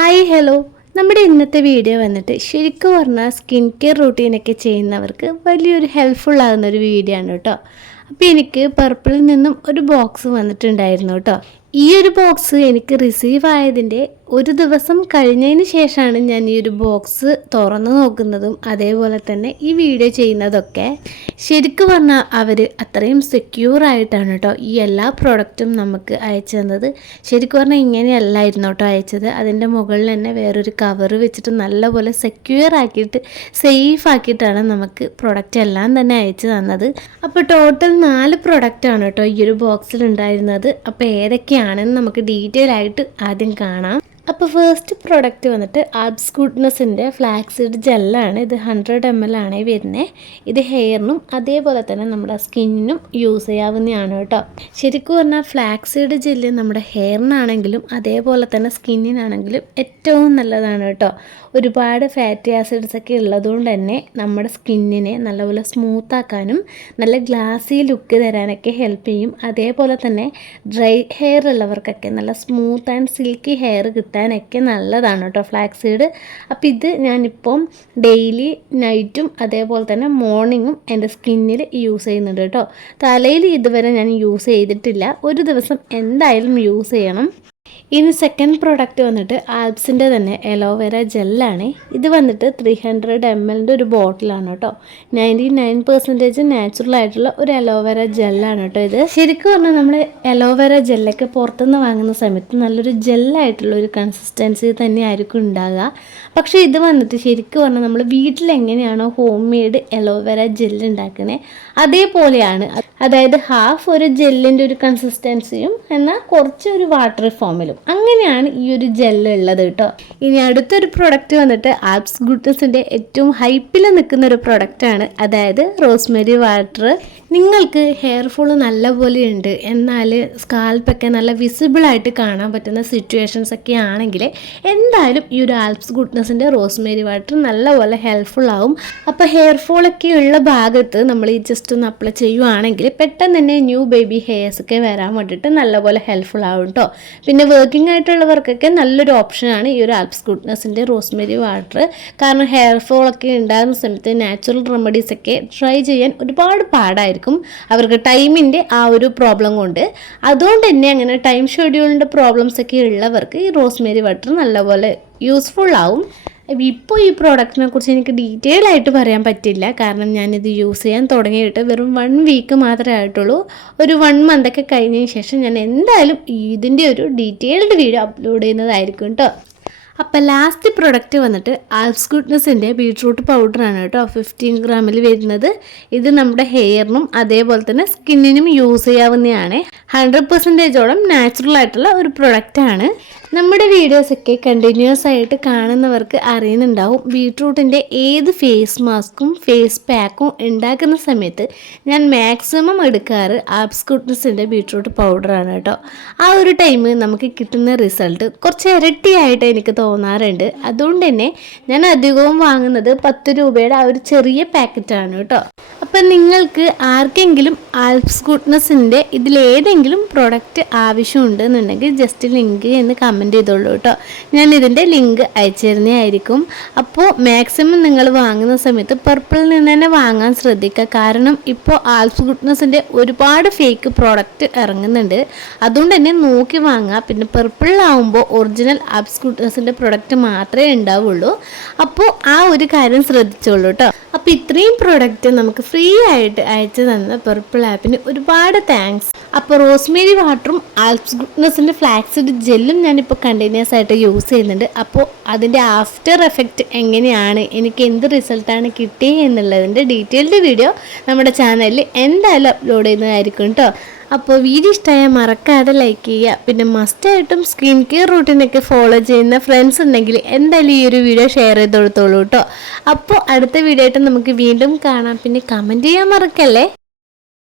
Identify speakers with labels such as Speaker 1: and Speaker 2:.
Speaker 1: Hi hello നമ്മുടെ ഇന്നത്തെ video വന്നിട്ട് ശരിക്കും പറഞ്ഞാൽ സ്കിൻ കെയർ റൂട്ടീനൊക്കെ ചെയ്യുന്നവർക്ക് വലിയൊരു ഹെൽപ്ഫുൾ ആകുന്ന ഒരു വീഡിയോ ആണ് കേട്ടോ. അപ്പോൾ എനിക്ക് പർപ്പിളിൽ നിന്നും ഒരു ബോക്സ് വന്നിട്ടുണ്ടായിരുന്നു കേട്ടോ. ഈ ഒരു ബോക്സ് എനിക്ക് റിസീവ് ആയതിന്റെ ഒരു ദിവസം കഴിഞ്ഞതിന് ശേഷമാണ് ഞാൻ ഈ ഒരു ബോക്സ് തുറന്ന് നോക്കുന്നതും അതേപോലെ തന്നെ ഈ വീഡിയോ ചെയ്യുന്നതൊക്കെ. ശരിക്കും പറഞ്ഞാൽ അവർ അത്രയും സെക്യൂർ ആയിട്ടാണ് കേട്ടോ ഈ എല്ലാ പ്രോഡക്റ്റും നമുക്ക് അയച്ചു തന്നത്. ശരിക്കും പറഞ്ഞാൽ ഇങ്ങനെയല്ലായിരുന്നു കേട്ടോ അയച്ചത്. അതിന്റെ മുകളിൽ തന്നെ വേറൊരു കവർ വെച്ചിട്ട് നല്ലപോലെ സെക്യൂർ ആക്കിയിട്ട് സേഫ് ആക്കിയിട്ടാണ് നമുക്ക് പ്രോഡക്റ്റ് എല്ലാം തന്നെ അയച്ചു തന്നത്. അപ്പോൾ ടോട്ടൽ നാല് പ്രൊഡക്റ്റാണ് കേട്ടോ ഈ ഒരു ബോക്സിൽ ഉണ്ടായിരുന്നത്. അപ്പോൾ ഏതൊക്കെയാണെന്ന് നമുക്ക് ഡീറ്റെയിൽ ആയിട്ട് ആദ്യം കാണാം. അപ്പോൾ ഫസ്റ്റ് പ്രോഡക്റ്റ് വന്നിട്ട് ആബ്സ് ഗുഡ്നെസ്സിന്റെ ഫ്ലാക്സിഡ് ജെല്ലാണ് ഇത് ഹൺഡ്രഡ് എം എൽ ആണ് വരുന്നത് ഇത് ഹെയറിനും അതേപോലെ തന്നെ നമ്മുടെ സ്കിന്നിനും യൂസ് ചെയ്യാവുന്നതാണ് കേട്ടോ. ശരിക്കും പറഞ്ഞാൽ ഫ്ലാക്സിഡ് ജെല്ല് നമ്മുടെ ഹെയറിനാണെങ്കിലും അതേപോലെ തന്നെ സ്കിന്നിനാണെങ്കിലും ഏറ്റവും നല്ലതാണ് കേട്ടോ. ഒരുപാട് ഫാറ്റി ആസിഡ്സ് ഒക്കെ ഉള്ളതുകൊണ്ട് തന്നെ നമ്മുടെ സ്കിന്നിനെ നല്ലപോലെ സ്മൂത്ത് ആക്കാനും നല്ല ഗ്ലാസി ലുക്ക് തരാനൊക്കെ ഹെൽപ്പ് ചെയ്യും. അതേപോലെ തന്നെ ഡ്രൈ ഹെയർ ഉള്ളവർക്കൊക്കെ നല്ല സ്മൂത്ത് ആൻഡ് സിൽക്കി ഹെയർ കിട്ടാനൊക്കെ നല്ലതാണ് കേട്ടോ ഫ്ലാക്സ് സീഡ് അപ്പോൾ ഇത് ഞാനിപ്പം ഡെയിലി നൈറ്റും അതേപോലെ തന്നെ മോർണിംഗും എന്റെ സ്കിന്നിൽ യൂസ് ചെയ്യുന്നുണ്ട് കേട്ടോ. തലയിൽ ഇതുവരെ ഞാൻ യൂസ് ചെയ്തിട്ടില്ല. ഒരു ദിവസം എന്തായാലും യൂസ് ചെയ്യണം. ഇനി സെക്കൻഡ് പ്രോഡക്റ്റ് വന്നിട്ട് ആൽപ്സിന്റെ തന്നെ എലോവേര ജെല്ലാണ് ഇത് വന്നിട്ട് ത്രീ ഹൺഡ്രഡ് എം എല്ലിന്റെ ഒരു ബോട്ടിലാണ് കേട്ടോ. നയന്റി നയൻ പെർസെന്റേജ് നാച്ചുറൽ ആയിട്ടുള്ള ഒരു അലോവേര ജെല്ലാണ് കേട്ടോ ഇത്. ശരിക്കും പറഞ്ഞാൽ നമ്മൾ അലോവേര ജെല്ലൊക്കെ പുറത്തുനിന്ന് വാങ്ങുന്ന സമയത്ത് നല്ലൊരു ജെല്ലായിട്ടുള്ള ഒരു കൺസിസ്റ്റൻസി തന്നെ ആയിരിക്കും ഉണ്ടാകുക പക്ഷേ ഇത് വന്നിട്ട് ശരിക്കും പറഞ്ഞാൽ നമ്മൾ വീട്ടിൽ എങ്ങനെയാണോ ഹോം മെയ്ഡ് അലോവേര ജെല്ല് ഉണ്ടാക്കുന്നത് അതേപോലെയാണ്. അതായത് ഹാഫ് ഒരു ജെല്ലിന്റെ ഒരു കൺസിസ്റ്റൻസിയും എന്നാൽ കുറച്ചൊരു വാട്ടർ ഫോമിലും അങ്ങനെയാണ് ഈ ഒരു ജെല്ലുള്ളത് കേട്ടോ ഇനി അടുത്തൊരു പ്രൊഡക്റ്റ് വന്നിട്ട് ആപ്സ് ഗുഡ്നസിന്റെ ഏറ്റവും ഹൈപ്പിൽ നിൽക്കുന്ന ഒരു പ്രൊഡക്റ്റാണ് അതായത് റോസ്മെരി വാട്ടർ നിങ്ങൾക്ക് ഹെയർ ഫോൾ നല്ലപോലെ ഉണ്ട്. എന്നാൽ സ്കാൽപ്പൊക്കെ നല്ല വിസിബിളായിട്ട് കാണാൻ പറ്റുന്ന സിറ്റുവേഷൻസ് ഒക്കെ ആണെങ്കിൽ എന്തായാലും ഈ ഒരു ആൽപ്സ് ഗുഡ്നസിന്റെ റോസ്മേരി വാട്ടർ നല്ലപോലെ ഹെൽപ്ഫുൾ ആവും. അപ്പോൾ ഹെയർ ഫോളൊക്കെ ഉള്ള ഭാഗത്ത് നമ്മൾ ഈ ജസ്റ്റ് ഒന്ന് അപ്ലൈ ചെയ്യുവാണെങ്കിൽ പെട്ടെന്ന് തന്നെ ന്യൂ ബേബി ഹെയർസ് ഒക്കെ വരാൻ വേണ്ടിയിട്ട് നല്ലപോലെ ഹെൽപ്ഫുൾ ആവും കേട്ടോ പിന്നെ വർക്കിംഗ് ആയിട്ടുള്ളവർക്കൊക്കെ നല്ലൊരു ഓപ്ഷനാണ് ഈ ഒരു ആൽപ്സ് ഗുഡ്നസിന്റെ റോസ്മെരി വാട്ടർ കാരണം ഹെയർ ഫോളൊക്കെ ഉണ്ടാകുന്ന സമയത്ത് നാച്ചുറൽ റെമഡീസ് ഒക്കെ ട്രൈ ചെയ്യാൻ ഒരുപാട് പാടായിരിക്കും അവർക്ക് ടൈമിന്റെ ആ ഒരു പ്രോബ്ലം കൊണ്ട്. അതുകൊണ്ട് തന്നെ അങ്ങനെ ടൈം ഷെഡ്യൂളിന്റെ പ്രോബ്ലംസ് ഒക്കെ ഉള്ളവർക്ക് ഈ റോസ്മേരി വാട്ടർ നല്ലപോലെ യൂസ്ഫുൾ ആവും. ഇപ്പോൾ ഈ പ്രോഡക്റ്റിനെ കുറിച്ച് എനിക്ക് ഡീറ്റെയിൽ ആയിട്ട് പറയാൻ പറ്റില്ല. കാരണം ഞാനിത് യൂസ് ചെയ്യാൻ തുടങ്ങിയിട്ട് വെറും വൺ വീക്ക് മാത്രമേ ആയിട്ടുള്ളൂ. ഒരു വൺ മന്തൊക്കെ കഴിഞ്ഞതിന് ശേഷം ഞാൻ എന്തായാലും ഇതിന്റെ ഒരു ഡീറ്റെയിൽഡ് വീഡിയോ അപ്ലോഡ് ചെയ്യുന്നതായിരിക്കും കേട്ടോ അപ്പോൾ ലാസ്റ്റ് പ്രൊഡക്റ്റ് വന്നിട്ട് ആൽസ് ഗുഡ്നസിന്റെ ബീട്രൂട്ട് പൗഡറാണ് കേട്ടോ. ഫിഫ്റ്റീൻ ഗ്രാമിൽ വരുന്നത്. ഇത് നമ്മുടെ ഹെയറിനും അതേപോലെ തന്നെ സ്കിന്നിനും യൂസ് ചെയ്യാവുന്നതാണ്. ഹൺഡ്രഡ് പെർസെന്റേജോളം നാച്ചുറൽ ആയിട്ടുള്ള ഒരു പ്രൊഡക്റ്റാണ് നമ്മുടെ വീഡിയോസൊക്കെ കണ്ടിന്യൂസ് ആയിട്ട് കാണുന്നവർക്ക് അറിയുന്നുണ്ടാവും. ബീട്രൂട്ടിന്റെ ഏത് ഫേസ് മാസ്കും ഫേസ് പാക്കും ഉണ്ടാക്കുന്ന സമയത്ത് ഞാൻ മാക്സിമം എടുക്കാറ് ആപ്സ് ഗുഡ്നസിന്റെ ബീട്രൂട്ട് പൗഡറാണ് കേട്ടോ. ആ ഒരു ടൈം നമുക്ക് കിട്ടുന്ന റിസൾട്ട് കുറച്ച് ഇരട്ടിയായിട്ട് എനിക്ക് തോന്നാറുണ്ട്. അതുകൊണ്ട് തന്നെ ഞാൻ അധികവും വാങ്ങുന്നത് പത്ത് രൂപയുടെ ആ ഒരു ചെറിയ പാക്കറ്റാണ് കേട്ടോ. അപ്പം നിങ്ങൾക്ക് ആർക്കെങ്കിലും ആൽപ്സ് ഗുഡ്നസിന്റെ ഇതിലേതെങ്കിലും പ്രോഡക്റ്റ് ആവശ്യമുണ്ടെന്നുണ്ടെങ്കിൽ ജസ്റ്റ് ലിങ്ക് എന്ന് കമന്റ് ചെയ്തോളൂ കേട്ടോ ഞാൻ ഇതിന്റെ ലിങ്ക് അയച്ചു തരുന്നതായിരിക്കും അപ്പോൾ മാക്സിമം നിങ്ങൾ വാങ്ങുന്ന സമയത്ത് പർപ്പിളിൽ നിന്ന് തന്നെ വാങ്ങാൻ ശ്രദ്ധിക്കുക. കാരണം ഇപ്പോൾ ആൽപ്സ് ഗുഡ്നസിന്റെ ഒരുപാട് ഫേക്ക് പ്രോഡക്റ്റ് ഇറങ്ങുന്നുണ്ട്. അതുകൊണ്ട് തന്നെ നോക്കി വാങ്ങുക. പിന്നെ പർപ്പിളിലാവുമ്പോൾ ഒറിജിനൽ ആൽപ്സ് ഗുഡ്നസിന്റെ പ്രൊഡക്റ്റ് മാത്രമേ ഉണ്ടാവുള്ളൂ. അപ്പോൾ ആ ഒരു കാര്യം ശ്രദ്ധിച്ചോളൂ കേട്ടോ അപ്പോൾ ഇത്രയും പ്രോഡക്റ്റ് നമുക്ക് ഫ്രീ ആയിട്ട് അയച്ചു തന്ന പർപ്പിൾ ആപ്പിന് ഒരുപാട് താങ്ക്സ് അപ്പോൾ റോസ്മേരി വാട്ടറും ആൽപ്സ് ഗുഡ്നസിന്റെ ഫ്ലാക്സിഡ് ജെല്ലും ഞാനിപ്പോൾ കണ്ടിന്യൂസ് ആയിട്ട് യൂസ് ചെയ്യുന്നുണ്ട്. അപ്പോൾ അതിന്റെ ആഫ്റ്റർ എഫക്റ്റ് എങ്ങനെയാണ് എനിക്ക് എന്ത് റിസൾട്ടാണ് കിട്ടിയത് എന്നുള്ളതിന്റെ ഡീറ്റെയിൽഡ് വീഡിയോ നമ്മുടെ ചാനലിൽ എന്തായാലും അപ്ലോഡ് ചെയ്യുന്നതായിരിക്കും കേട്ടോ അപ്പോൾ വീഡിയോ ഇഷ്ടമായാൽ മറക്കാതെ ലൈക്ക് ചെയ്യുക. പിന്നെ മസ്റ്റായിട്ടും സ്കിൻ കെയർ റൂട്ടീനൊക്കെ ഫോളോ ചെയ്യുന്ന ഫ്രണ്ട്സ് ഉണ്ടെങ്കിൽ എന്തായാലും ഈ ഒരു വീഡിയോ ഷെയർ ചെയ്ത് കൊടുത്തോളൂ കേട്ടോ അപ്പോൾ അടുത്ത വീഡിയോ ആയിട്ട് നമുക്ക് വീണ്ടും കാണാം. പിന്നെ കമന്റ് ചെയ്യാൻ മറക്കല്ലേ?